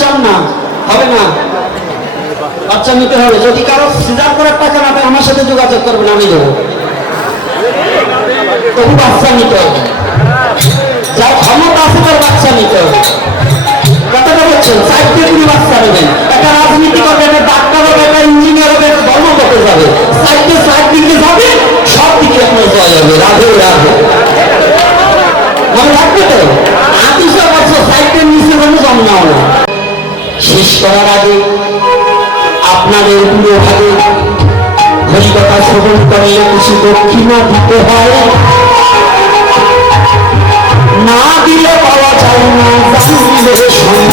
চান না, হবে না। বাচ্চা নিতে হবে। যদি কারো সিজার করার টাকা না পায় আমার সাথে যোগাযোগ করবেন, আমি দেবো। তবু বাচ্চা নিতে হবে। যার ক্ষমতা আছে তার বাচ্চা নিতে হবে। কথাটা বলছেন, সাইডে তিনি বাচ্চা নেবেন। একটা রাজনীতি করবে, একটা ডাক্তার হবে, একটা ইঞ্জিনিয়ার হবে, একটা ধর্ম করতে যাবে। সাইডে সাইড দিকে যাবে, সব দিকে আপনার জয় হবে। রাধে রাধে। মনে রাখবে তো, ২৮ বছর সাইডের নিচে কোনো জন্মাও না। শেষ করার আগে আপনাদের পুরো ভাগে হরিকথা শ্রবণ করলে কিছু দক্ষিণা দিতে হয়, না দিলে পাওয়া যায় না জানলে সন্দেহ।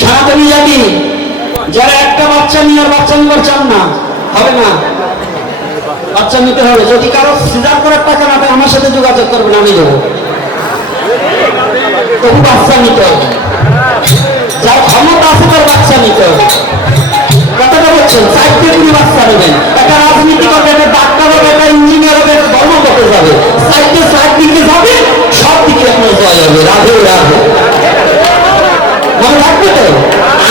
সনাতনী জাতি যারা একটা বাচ্চা নিয়ে আর বাচ্চা নিবার চান না, হবে না। বাচ্চা নিতে হবে। যদি কারো সিজার করার টাকা না পায় আমার সাথে যোগাযোগ করবেন, আমি দেবো। তবু বাচ্চা নিতে হবে। যার ক্ষমতা আছে তার বাচ্চা নিতে হবে। কথাটা বলছেন, সাইডে তিনি বাচ্চা নেবেন। একটা রাজনীতি করবে, একটা ডাক্তার হবে, একটা ইঞ্জিনিয়ার হবে, একটা ধর্ম করতে যাবে। সাইডে সাইড দিকে যাবে, সব দিকে আপনার জয় হবে। রাধে রাধে। মনে রাখবে তো,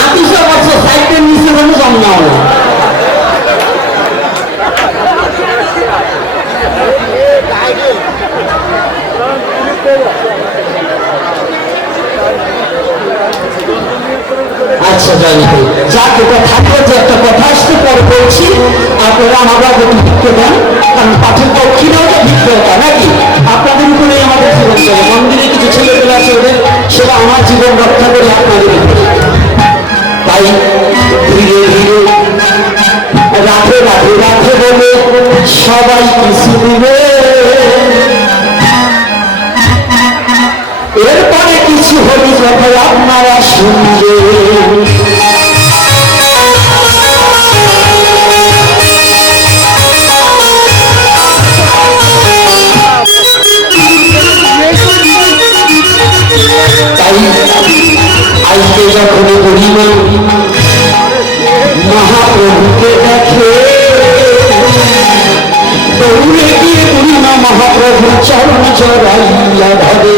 ২৮ বছর সাইডের নিচে কোনো জন্মাও না। আচ্ছা যাই হোক, যাক এটা থাকবে যে একটা কথা আসতে পরে বলছি, আপনারা আমাকে ভিক্ষে দেন, কারণ পাঠের দক্ষিণাও তো ভিক্ষতা নাকি। আপনাদের উপরে আমাদের জীবন চলে। মন্দিরে কিছু ছেলেপেলে আছে, ওদের সেটা আমার জীবন রক্ষা করে আপনাদের উপরে। তাই ধীরে ধীরে রাধে রাধে রাধে বলে সবাই কিছু দিবে, এরপরে কিছু হলে যখন আপনারা শুনবেন। তাই আজকে যখন গরিবা মহাপ্রভুকে দেখে, দৌড়ে গিয়ে গরিমা মহাপ্রভু চরণ জড়াইয়া ধরে।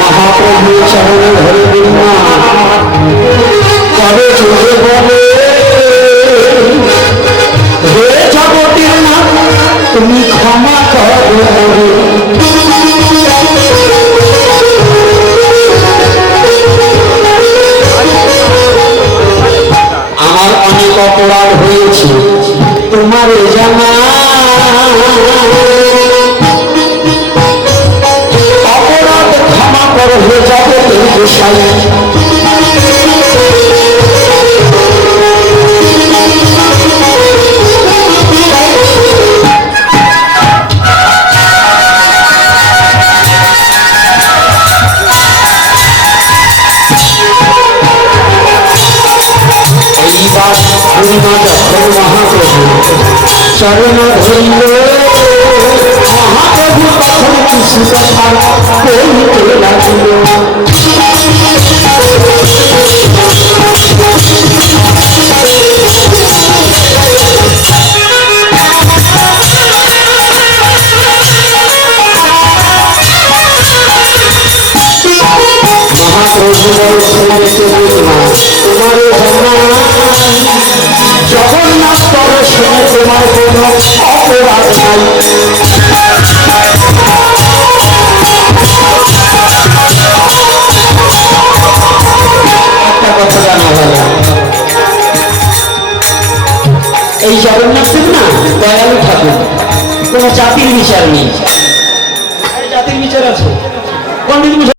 মহাপ্রভু চরণে ধরে গরিমা তবে চোখে বলে, হে জগতের না তুমি ক্ষমা করো। আমার অনেক অপরাধ হয়েছে তোমার জানা, অপরাধ ক্ষমা করো হে জগতের গোসাই। মহাপ্রভু চরণ ধরিল, মহাপ্রভু তখন কিছু কথা বলিতে লাগিল। মহাপ্রভু জগন্নাথ দর্শনে তোমার কোনো অপরাধ নাই। একটা কথা জানা হলো, এই জগন্নাথের না দয়ালু ঠাকুর, কোনো জাতির বিচার নেই। জাতির বিচার আছে পণ্ডিত